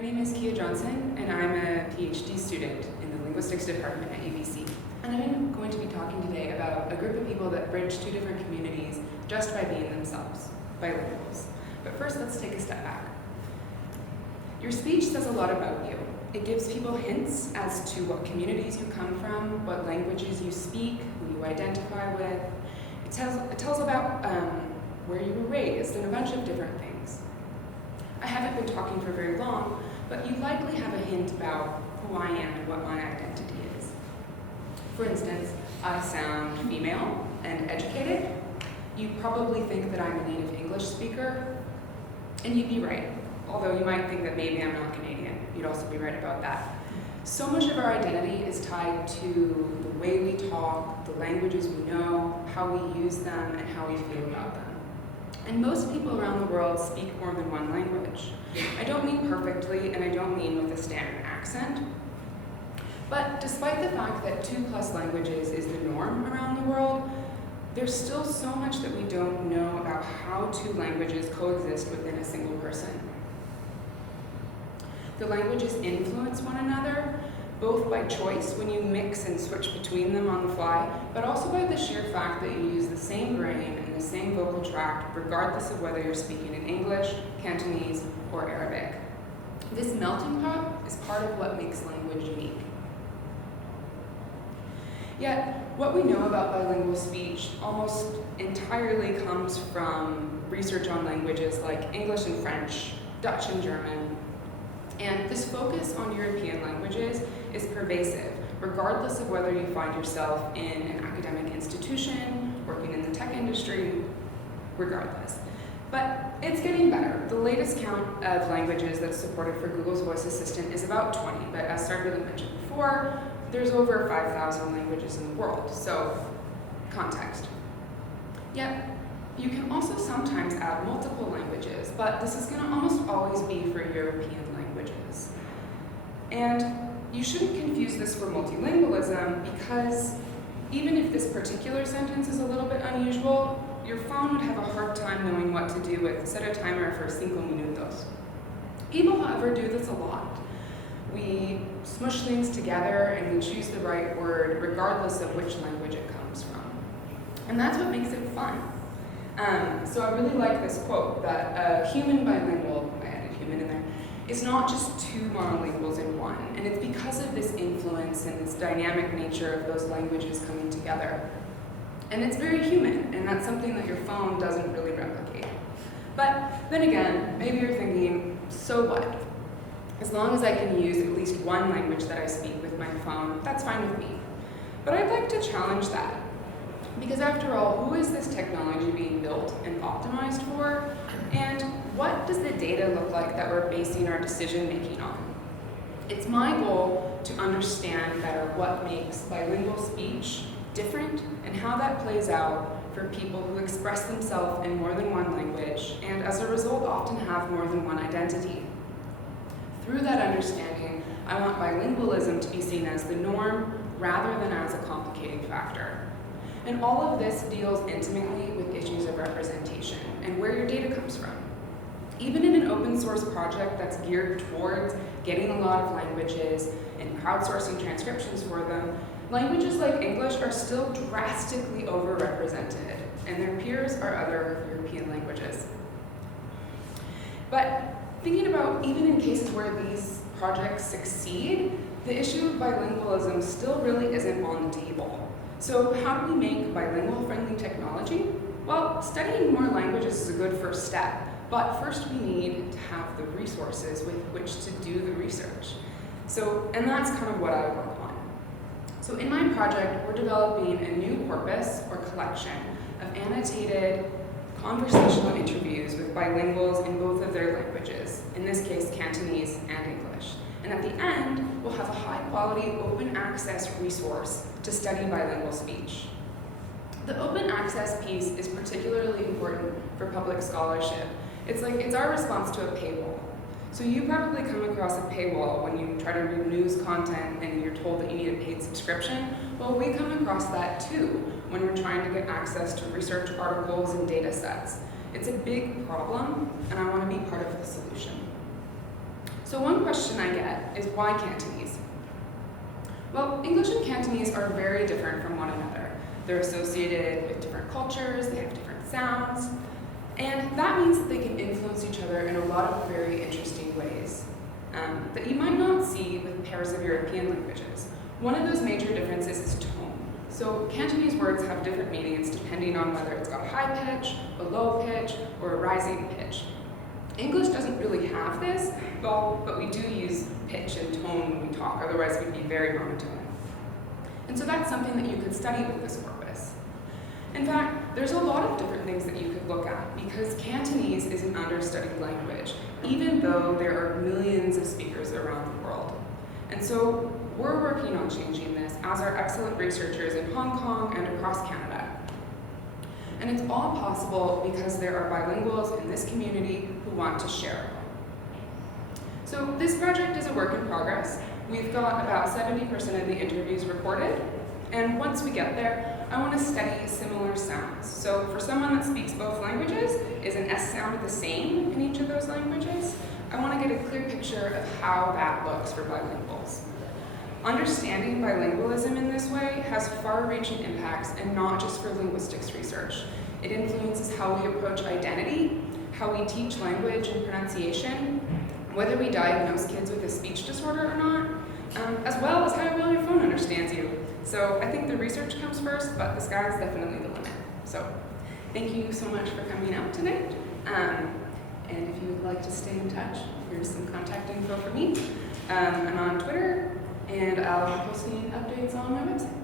My name is Khia Johnson, and I'm a PhD student in the linguistics department at UBC. And I'm going to be talking today about a group of people that bridge two different communities just by being themselves, bilinguals. But first, let's take a step back. Your speech says a lot about you. It gives people hints as to what communities you come from, what languages you speak, who you identify with. It tells about where you were raised and a bunch of different things. I haven't been talking for very long, but you likely have a hint about who I am and what my identity is. For instance, I sound female and educated. You probably think that I'm a native English speaker, and you'd be right. Although you might think that maybe I'm not Canadian. You'd also be right about that. So much of our identity is tied to the way we talk, the languages we know, how we use them, and how we feel about them. And most people around the world speak more than one language. I don't mean perfectly, and I don't mean with a standard accent. But despite the fact that 2+ languages is the norm around the world, there's still so much that we don't know about how two languages coexist within a single person. The languages influence one another, both by choice when you mix and switch between them on the fly, but also by the sheer fact that you use the same brain and the same vocal tract regardless of whether you're speaking in English, Cantonese, or Arabic. This melting pot is part of what makes language unique. Yet, what we know about bilingual speech almost entirely comes from research on languages like English and French, Dutch and German. And this focus on European languages is pervasive, regardless of whether you find yourself in an academic institution, working in the tech industry, regardless. But it's getting better. The latest count of languages that's supported for Google's voice assistant is about 20, but as Sarah mentioned before, there's over 5,000 languages in the world, so context. Yet, you can also sometimes add multiple languages, but this is going to almost always be for European languages. And you shouldn't confuse this for multilingualism because even if this particular sentence is a little bit unusual, your phone would have a hard time knowing what to do with set a timer for 5 minutos. People, however, do this a lot. We smush things together and we choose the right word regardless of which language it comes from. And that's what makes it fun. So I really like this quote that a human bilingual, I added human in there, is not just two monolinguals in one. And it's because of this influence and this dynamic nature of those languages coming together. And it's very human, and that's something that your phone doesn't really replicate. But then again, maybe you're thinking, so what? As long as I can use at least one language that I speak with my phone, that's fine with me. But I'd like to challenge that. Because after all, who is this technology being built and optimized for? And what does the data look like that we're basing our decision making on? It's my goal to understand better what makes bilingual speech different and how that plays out for people who express themselves in more than one language and as a result often have more than one identity. Through that understanding, I want bilingualism to be seen as the norm rather than as a complicating factor. And all of this deals intimately with issues of representation and where your data comes from. Even in an open source project that's geared towards getting a lot of languages and crowdsourcing transcriptions for them, languages like English are still drastically overrepresented, and their peers are other European languages. But thinking about even in cases where these projects succeed, the issue of bilingualism still really isn't on the table. So how do we make bilingual-friendly technology? Well, studying more languages is a good first step, but first we need to have the resources with which to do the research. And that's kind of what I work on. So in my project, we're developing a new corpus or collection of annotated conversational interviews with bilinguals in both of their languages, in this case, Cantonese and English. And at the end, we'll have a high-quality open access resource to study bilingual speech. The open access piece is particularly important for public scholarship. It's our response to a paywall. So you probably come across a paywall when you try to read news content and you're told that you need a paid subscription. Well, we come across that too when we're trying to get access to research articles and data sets. It's a big problem, and I want to be part of the solution. So one question I get is, why Cantonese? Well, English and Cantonese are very different from one another. They're associated with different cultures, they have different sounds, and that means that they can influence each other in a lot of very interesting ways that you might not see with pairs of European languages. One of those major differences is tone. So Cantonese words have different meanings depending on whether it's got a high pitch, a low pitch, or a rising pitch. English doesn't really have this, but we do use pitch and tone when we talk, otherwise we'd be very monotone. And so that's something that you could study with this corpus. In fact, there's a lot of different things that you could look at because Cantonese is an understudied language, even though there are millions of speakers around the world. And so we're working on changing this as are excellent researchers in Hong Kong and across Canada. And it's all possible because there are bilinguals in this community who want to share. So this project is a work in progress. We've got about 70% of the interviews recorded, and once we get there, I want to study similar sounds. So for someone that speaks both languages, is an S sound the same in each of those languages? I want to get a clear picture of how that looks for bilinguals. Understanding bilingualism in this way has far-reaching impacts, and not just for linguistics research. It influences how we approach identity, how we teach language and pronunciation, whether we diagnose kids with a speech disorder or not, as well as how well your phone understands you. So I think the research comes first, but the sky is definitely the limit. So thank you so much for coming out today. And if you would like to stay in touch, here's some contact info for me. I'm on Twitter, and I'll be posting updates on my website.